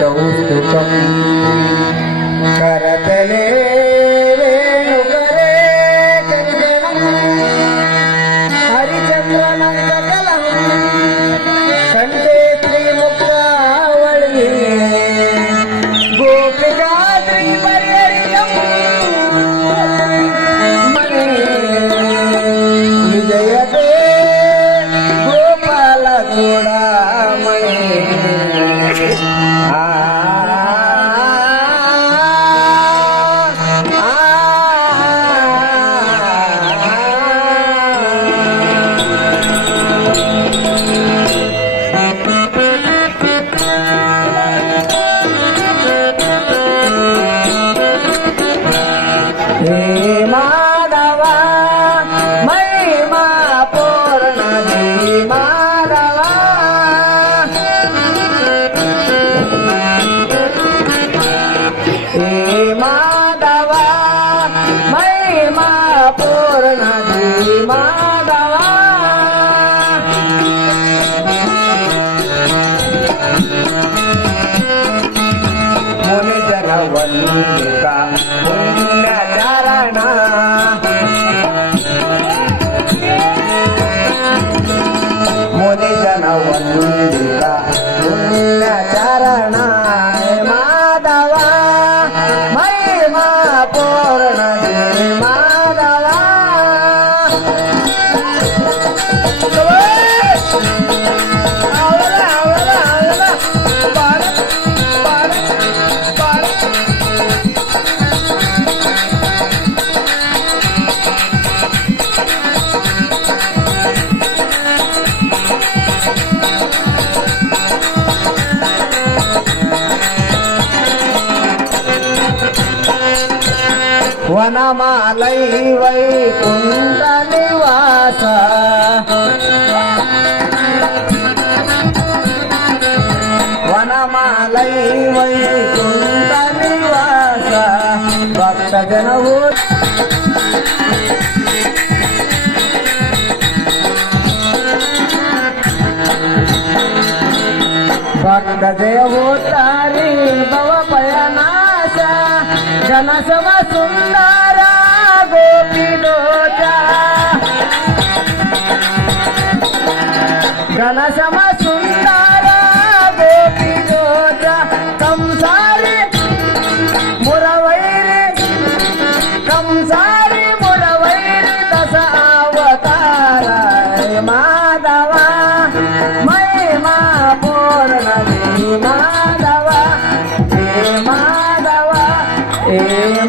ಕೌಸ್ತುಕಂ ಕರತಲೆ ವೇಣುಕರೆ ಹರಿಚಂದ್ರನಂದಕಲಂ ಕಂಠೆ ತ್ರಿಮುಖಾವಳಿ ಗೋಪಿಗಾದ್ರಿ ಪರಿಹರಿತಂ ಮಣಿ ವಿಜಯತೆ ಗೋಪಾಲ ಚೂಡಾಮಣಿ ಮಾಧವ ಮಹಿಮಾ ಪೂರ್ಣ ಮಾಧವ ಮಾಧವ ಮಹಿಮಾ ಪೂರ್ಣ ಮಾಧವ ಮುನಿಜನ ವಂದಿತ ಪುಣ್ಯಚರಣ ಮುನಿಜನ ವಂದಿತ ಪುಣ್ಯಚರಣ ಮಾಧವ ಮಹಿಮಾ ಪೂರ್ಣ ಮಾಧವ ವನಮಾಲೈ ವೈಕುಂಠ ನಿವಾಸ ವನಮಾಲೈ ವೈಕುಂಠ ನಿವಾಸ ಭಕ್ತ ಜನವು ಭಕ್ತ ಜಯವೋ ತಾರಿ ಭವ ಪಯನಾಶ ಜನಸಮ ಸುಂದರ ಗೋಪಿ ದೋಜ ಜನಸಮ ಸುಂದರ ಗೋಪಿ ದೋಜ ಕಂಸಾರಿ ಮುರವೈರಿ ಕಂಸಾರಿ ಮುರವೈರಿ ದಶ ಅವತಾರ ಮಾಧವ ಮಹಿಮಾ ಪೂರ್ಣ ಮಾಧವ ಮಾಧವ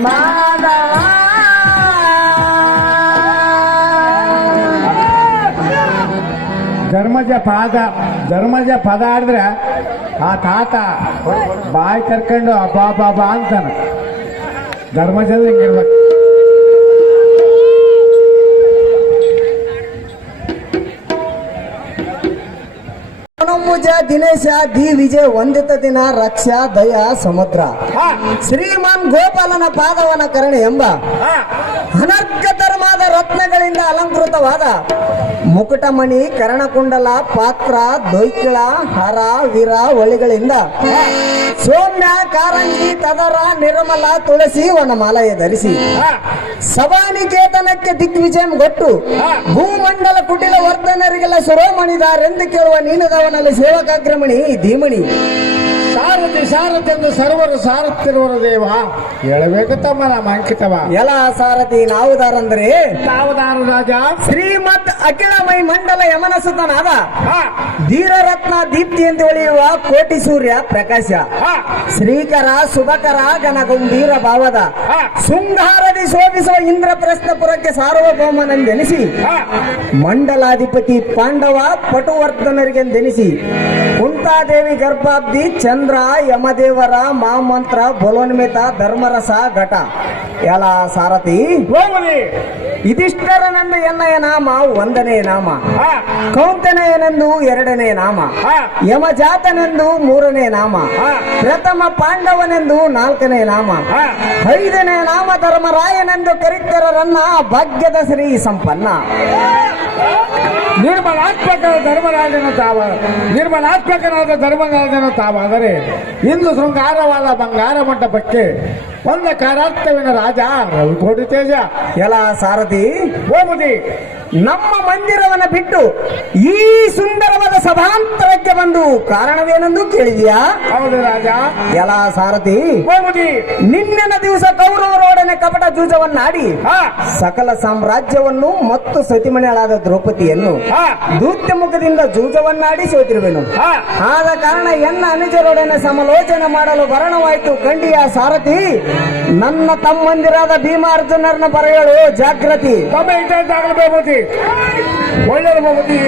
ಮಾಧವ ಧರ್ಮಜ ಪದ ಆಡಿದ್ರೆ ಆ ತಾತ ಬಾಯಿ ಕರ್ಕೊಂಡು ಅಬ್ಬಾ ಬಾಬಾ ಅಂತಾನ. ಧರ್ಮಜದ ಹಿಂಗಿರ್ಬೇಕು. ದಿನೇಶ ದಿ ವಿಜಯ ವಂದಿತ ದಿನ ರಕ್ಷಾ ದಯಾ ಸಮುದ್ರ ಶ್ರೀಮಾನ್ ಗೋಪಾಲನ ಪಾದವನ ಕರಣೆ ಎಂಬ ಅನರ್ಘ ಧರ್ಮದ ರತ್ನಗಳಿಂದ ಅಲಂಕೃತವಾದ ಮುಕುಟಮಣಿ ಕರ್ಣಕುಂಡಲ ಪಾತ್ರ ದೊಯ್ಕಿಳ ಹರ ವೀರ ಒಳಿಗಳಿಂದ ಸೌಮ್ಯ ಕಾರಂಜಿ ತದರ ನಿರ್ಮಲ ತುಳಸಿ ವನಮಾಲಯ ಧರಿಸಿ ಸಭಾನಿಕೇತನಕ್ಕೆ ದಿಗ್ವಿಜಯ ಕೊಟ್ಟು ಭೂಮಂಡಲ ಕುಟಿಲ ವರ್ಧನರಿಗೆಲ್ಲ ಶಿರೋಮಣಿದಾರೆಂದು ಕೇಳುವ ನೀನದವನಲ್ಲಿ ಸೇವಕಾಗ್ರಮಣಿ ಧೀಮಣಿ ಸಾರಥೆಂದು ಸರ್ವರು ಸಾರುತ್ತಿರುವರು ದೇವ ಹೇಳಬೇಕು ತಮ್ಮ ನಮ್ಮ ಅಂಕಿತವ ಎಲ ಸಾರಥಿ ನಾವುದಾರಂದ್ರೆ ನಾವುದಾರ ರಾಜ ಶ್ರೀಮದ್ ಅಖಿಳಮೈ ಮಂಡಲ ಯಮನ ಸುತನಾದ ಧೀರರತ್ನ ದೀಪ್ತಿ ಎಂದು ಹೊಳೆಯುವ ಕೋಟಿ ಸೂರ್ಯ ಪ್ರಕಾಶ ಶ್ರೀಕರ ಸುಭಕರ ಗಣ ಗಂಭೀರ ಭಾವದ ಶೃಂಗಾರದಿ ಶೋಭಿಸುವ ಇಂದ್ರಪ್ರಸ್ಥಪುರಕ್ಕೆ ಸಾರ್ವಭೌಮನೆಂದೆನಿಸಿ ಮಂಡಲಾಧಿಪತಿ ಪಾಂಡವ ಪಟುವರ್ಧನರಿಗೆಂದೆನಿಸಿ ಕುಂತಾದೇವಿ ಗರ್ಭಾಬ್ದಿ ಚಂದ್ರ ಇಂದ್ರ ಯಮದೇವರ ಮಾಮಂತ್ರ ಬಲೋನ್ಮಿತ ಧರ್ಮರಸ ಘಟ ಎಲ್ಲ ಸಾರಥಿ ಯುಧಿಷ್ಠಿರನೆಂದು ಎನ್ನಯ ನಾಮ ಒಂದನೇ ನಾಮ, ಕೌಂತೆನೆಯನೆಂದು ಎರಡನೇ ನಾಮ, ಯಮಜಾತನೆಂದು ಮೂರನೇ ನಾಮ, ಪ್ರಥಮ ಪಾಂಡವನೆಂದು ನಾಲ್ಕನೇ ನಾಮ, ಐದನೇ ನಾಮ ಧರ್ಮರಾಯನೆಂದು ಕರಿತರರನ್ನ ಭಾಗ್ಯದ ಶ್ರೀ ಸಂಪನ್ನ. ನಿರ್ಮಲಾತ್ಮಕನಾದ ಧರ್ಮರಾಜನ ತಾವಾದರೆ ಇಂದು ಶೃಂಗಾರವಾದ ಬಂಗಾರ ಮಂಟಪಕ್ಕೆ ಒಂದು ಕಾರಾರ್ಥವಿನ ರಾಜ ರವಿಕೋಟಿ ತೇಜ. ಎಲ್ಲ ಸಾರಥಿ ಗೋಮತಿ, ನಮ್ಮ ಮಂದಿರವನ್ನ ಬಿಟ್ಟು ಈ ಸುಂದರವಾದ ಸಭಾಂತರಕ್ಕೆ ಬಂದು ಕಾರಣವೇನೆಂದು ಕೇಳಿದ್ಯಾ? ಹೌದು ರಾಜ. ಎಲ್ಲ ಸಾರಥಿ ಗೋಮತಿ, ನಿನ್ನೆನ ದಿವಸ ಕೌರವರೊಡನೆ ಕಪಟ ಜೂಜವನ್ನಾಡಿ ಸಕಲ ಸಾಮ್ರಾಜ್ಯವನ್ನು ಮತ್ತು ಸತಿಮಣಿಯಾದ ದ್ರೌಪದಿಯನ್ನು ದೂತ್ಯ ಮುಖದಿಂದ ಜೂಜವನ್ನಾಡಿ ಸೋತಿರುವೆನು. ಆದ ಕಾರಣ ಎನ್ನ ಅನುಜರೊಡನೆ ಸಮಾಲೋಚನೆ ಮಾಡಲು ಬರಣವಾಯಿತು ಕಂಡಿಯ ಸಾರಥಿ. ನನ್ನ ತಮ್ಮಂದಿರಾದ ಭೀಮಾರ್ಜುನರನ್ನ ಬರೆಯಲು ಜಾಗೃತಿ. ಗೋಮತಿ, ಒಳ್ಳೆಯ ಗೋಮತಿ.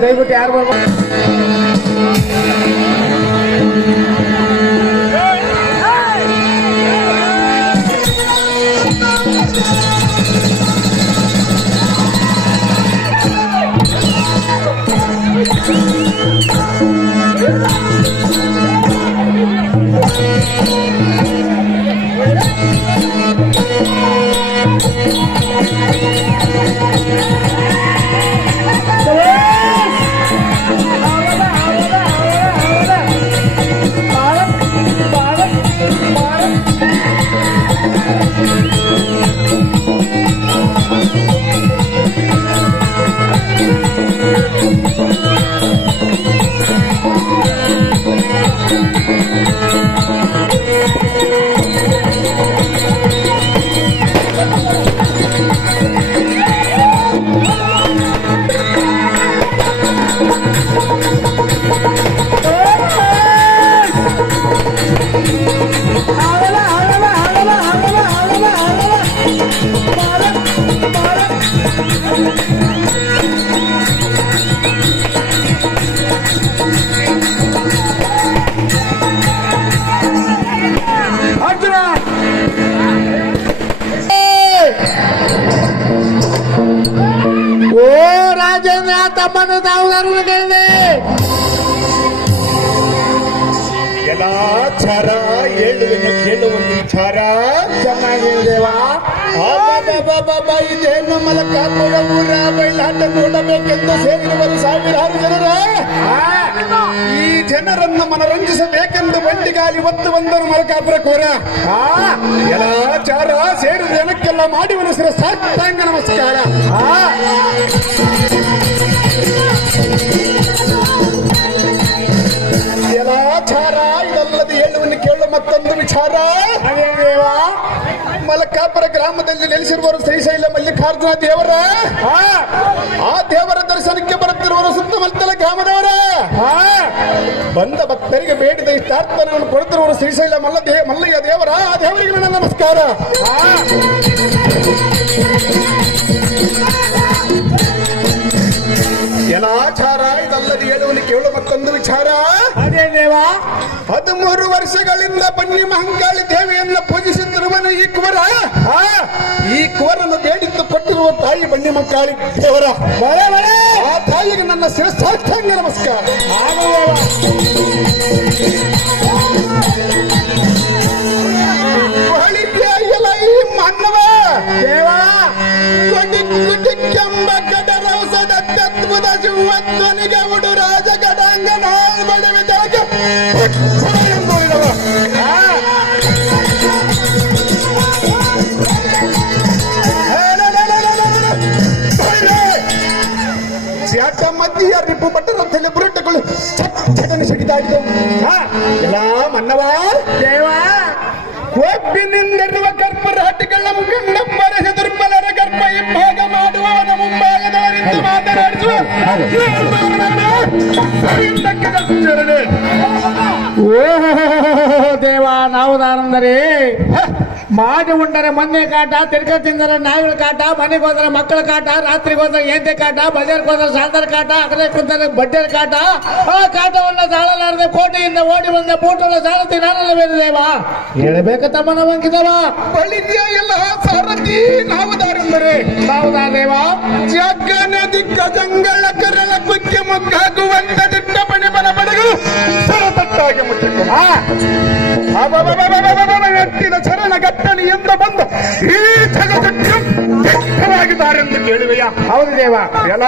ದಯವಿಟ್ಟು ಯಾರು ಬರ್ಬೋದು? ತಮ್ಮನ್ನು ತಾವು ಕೇಳಿದೆ. ಎಲ್ಲ ಚಾರ ಹೇಳುವ ವಿಚಾರ ಚೆನ್ನಾಗಿದ್ದೇವಾ? ಇದೇನು ಮಲಕಾಪುರ ಊರ ಬಯಲಾಟ ನೋಡಬೇಕೆಂದು ಸೇರಿರುವರು ಸಾವಿರಾರು ಜನರು. ಈ ಜನರನ್ನು ಮನರಂಜಿಸಬೇಕೆಂದು ಬಂಡಿಗಾಲಿ ಒತ್ತು ಬಂದರು ಮಲಕಾಪುರ ಕೋರ. ಎಲ್ಲ ಚಾರ ಸೇರಿದ ಜನಕ್ಕೆಲ್ಲ ಮಾಡಿವನು ಸಾಷ್ಟಾಂಗ ನಮಸ್ಕಾರ. ಚಾರ ಇದಲ್ಲದೆ ಹೇಳುವನ್ನು ಕೇಳು ಮತ್ತೊಂದು ವಿಚಾರ. ಮಲಕಾಪುರ ಗ್ರಾಮದಲ್ಲಿ ನೆಲೆಸಿರುವರು ಶ್ರೀಶೈಲ ಮಲ್ಲಿಕಾರ್ಜುನ ದೇವರ. ಆ ದೇವರ ದರ್ಶನಕ್ಕೆ ಬರುತ್ತಿರುವರು ಸುತ್ತಮುತ್ತಲ ಗ್ರಾಮದವರ. ಬಂದ ಭಕ್ತರಿಗೆ ಬೇಡಿದ ಇಷ್ಟಾರ್ಥನವನ್ನು ಕೊಡುತ್ತಿರುವರು ಶ್ರೀಶೈಲ ಮಲ್ಲಯ್ಯ ದೇವರ. ಆ ದೇವರಿಗೆ ನನ್ನ ನಮಸ್ಕಾರ. ಚಾರ ಇದಲ್ಲದೆ ಹೇಳುವನು ಕೇಳು ಮತ್ತೊಂದು ವಿಚಾರ. ಅದೇ ದೇವಾ, 13 ವರ್ಷಗಳಿಂದ ಬನ್ನಿ ಮಹಂಕಾಳಿ ದೇವಿಯನ್ನು ಪೂಜಿಸುತ್ತಿರುವನು ಈ ಕುವರ. ಈ ಕುವರನ್ನು ಬೇಡಿದ್ದು ಕೊಟ್ಟಿರುವ ತಾಯಿ ಬನ್ನಿ ಮಹಂಕಾಳಿ ದೇವರ. ಆ ತಾಯಿಗೆ ನನ್ನ ಶಿರಸಾಷ್ಟಾಂಗ ನಮಸ್ಕಾರ. ಮನ್ನವ ದೇವಾ, ಕೆಂಬ ಕಡರೌಸದ ತತ್ವದ ಶಿವತ್ವನಿಗೆ ಉಡು ರಾಜ ಗಡಾಂಗ ನಾವು ಬಡವಿ ತೆಳಗೆ ಸ್ಯಾಟ ಮಧ್ಯೆ ರಿಪು ಬಟ್ಟರಂತೆಲ್ಲ ಬುರುಟಗಳು ಚಟನೆ ಸಿಡಿದಾಡಿತು. ಎಲ್ಲ ಮನ್ನವ ದೇವಾ, ಒಬ್ಬಿನಿಂದಿರುವ ಗರ್ಭರಾಟಿಗಳ ಮುಖಂಡಪ್ಪರ ದುರ್ಬಲರ ಗರ್ಭ ಇಬ್ಬಾಗ ಮಾಡುವವನ ಮುಂಭಾಗದವರಿಂದ ಮಾತನಾಡಿಸುವ ಓಹೋ ದೇವ ನಾವು ದಾರಂದರೆ ಮಾಡಿ ಉಂಡರೆ ಮೊನ್ನೆ ಕಾಟ ತಿರ್ಗ ತಿಂದರೆ ನಾಯಿಗಳ ಕಾಟ ಮನೆಗೆ ಹೋದ್ರೆ ಮಕ್ಕಳ ಕಾಟ ರಾತ್ರಿಗೆ ಹೋದ್ರೆ ಏಂತೆ ಕಾಟ ಬಜಾರ್ಗೆ ಹೋದ್ರೆ ಸಾಲ್ದಾರ ಕಾಟ ಅಕಡೆ ಕುಂತಾರೆ ಬಡ್ಡೆರ ಕಾಟ ಆ ಕಾಟವನ್ನ ಸಾಳಲಾರದೆ ಕೋಟೆಯಿಂದ ಓಡಿ ಬಂದ ಬೂಟುಗಳ ಸಾರಥಿ ನಾನಲ್ಲ ಬೇರೆ ದೇವ ಹೇಳಬೇಕ ತಮ್ಮನ ಬಂಕಿದವ ಬಳಿದ್ಯ ಎಲ್ಲ ಸಾರಥಿ ನಾವು ದಾರಂದರೆ ನಾವು ದೇವ ಜಗ್ಗನ ದಿಕ್ಕ ಜಂಗಳ ಕರಳ ಕುಕ್ಕೆ ಮುಗ್ಗಾಗುವಂತ ದಿಟ್ಟ ಪಣಿ ಬಲ ಪಡೆಗಳು ಸರತಟ್ಟಾಗಿ ಮುಟ್ಟಿಕೊಂಡು ಎತ್ತಿನ ಚರಣ ಗಟ್ಟಣಿ ಎಂದು ಬಂದು ಈ ಜಗತ್ತಿದ್ದಾರೆಂದು ಕೇಳುವೆಯ ಹೌದು ದೇವ ಎಲ್ಲ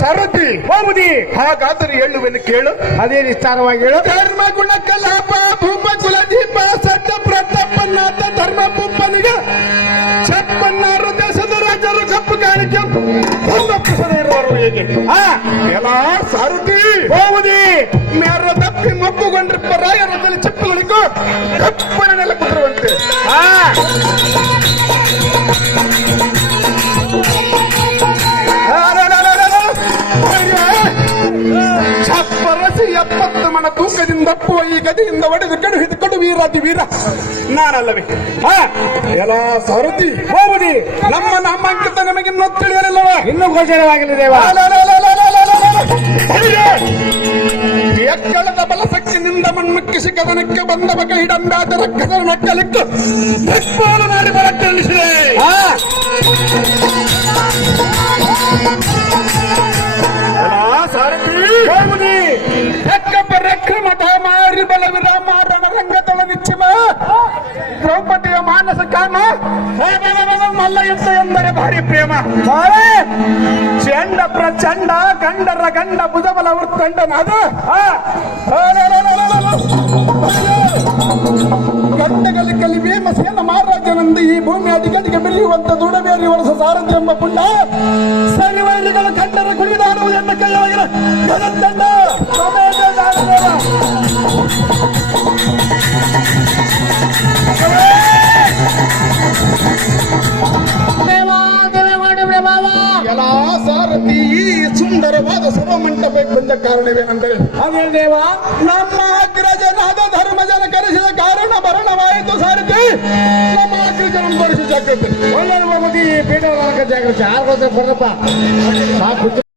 ಸಾರಥಿ ಹೋಗುದಿ ಹಾಗಾದರೆ ಹೇಳುವೆನು ಕೇಳು ಅದೇ ವಿಸ್ತಾರವಾಗಿ ಹೇಳು ಧರ್ಮ ಗುಣ ಕಲಾಪ ಭೂಪ ಕುಲದೀಪ ಸತ್ಯ ಪ್ರತಾಪನಾಥ ಧರ್ಮ ಪುಪ್ಪನಿಗೆ ಚಪ್ಪನ್ನಾರು ದೇಶದ ರಾಜರು ಕಪ್ಪು ಕಾಣಿಕೆ ಇರುವರು ಹೇಗೆ ಎಲ್ಲ ಸಾರಥಿ ಹೋಗುದಿ ಮೇರ ತಪ್ಪಿ ಮಬ್ಬುಗೊಂಡ್ರಿಪ್ಪ ರಾಯರದಲ್ಲಿ ಚಪ್ಪಲಿಗೂ ಕಪ್ಪನ ನೆಲ ಕುದುರುವಂತೆ ಚಪ್ಪರಸಿ 70 ಮಣ ತೂಕದಿಂದ ಅಪ್ಪುವ ಈ ಗದಿಯಿಂದ ಒಡೆದು ಕಡು ವೀರಾದಿ ವೀರ ನಾನಲ್ಲವೇ ಎಲ್ಲ ಸಾರಥಿ ಹೋಗುದಿ ನಮ್ಮ ನಾಮಾಂಕಿತ ನಮಗಿನ್ನೂ ತಿಳಿಯಲಿಲ್ಲವ ಇನ್ನೂ ಗೋಚರವಾಗಿಲ್ಲ ದೇವ ಎಕ್ಕಳದ ಬಲಸಕ್ಕಿನಿಂದ ಮಣ್ಣಕ್ಕಿಸಿ ಕದನಕ್ಕೆ ಬಂದ ಮಕ್ಕಳ ಹಿಡಂಬಾದ ರಕ್ಕದ ನಕ್ಕಲಿಟ್ಟು ದಿಕ್ಪಾಲು ಮಾಡಿ ಬರಕ್ಕಿಳಿಸಿದೆ ಸಾರಥಿ ಹೋಗುದಿ ಎಕ್ಕಪ್ಪ ರೆಕ್ಕ ಮಠ ಮಾರಿ ಬಲ ವಿರಾಮ ರಣರಂಗದಳ ನಿಚ್ಚಿಮ ದ್ರೌಪದಿಯ ಮಾನಸ ಕಾಮ ಮಲ್ಲ ಯುದ್ಧ ಎಂದರೆ ಭಾರಿ ಪ್ರೇಮ ಚಂಡ ಪ್ರಚಂಡ ಗಂಡರ ಗಂಡ ಭುಜಬಲ ಉತ್ಕಂಡನಾದ ಗಂಡಗಲಿಕಲಿ ಭೀಮಸೇನ ಮಹಾರಾಜನಂದು ಈ ಭೂಮಿ ಅಧಿಕಟಿಗೆ ಬೆಳೆಯುವಂತ ದುಡಬೇರಿ ವರ್ಷ ಸಾರಥಿ ಎಂಬ ಪುಂಡ ಸರಿವೈರಿಗಳ ಕಂಡರ ಕುಣಿದಾಡುವುದೆಂದು ಕೈಯೊಳಗಿನ ಗದತ್ತಂಡ ಎಲ್ಲ ಸಾರಥಿ ಈ ಸುಂದರವಾದ ಸಭಾಮಂಟಪಕ್ಕೆ ಬಂದ ಕಾರಣವೇನೆಂದರೆ ಅದೇ ದೇವ ನಮ್ಮ ಅಗ್ರಜನಾದ ಧರ್ಮಜನ ಕರೆಸಿದ ಕಾರಣ ಭರಣವಾಯಿತು ಸಾರಥಿ ನಮ್ಮ ಅಗ್ರಜನ ಬಡಿಸಿ ಜಾಗ್ರತೆ ಒಳ್ಳೆ ಹೋಗುದಿ ಪೀಠ ಜಾಗ್ರತೆ 6 ವರ್ಷ ಕೊಡಪ್ಪ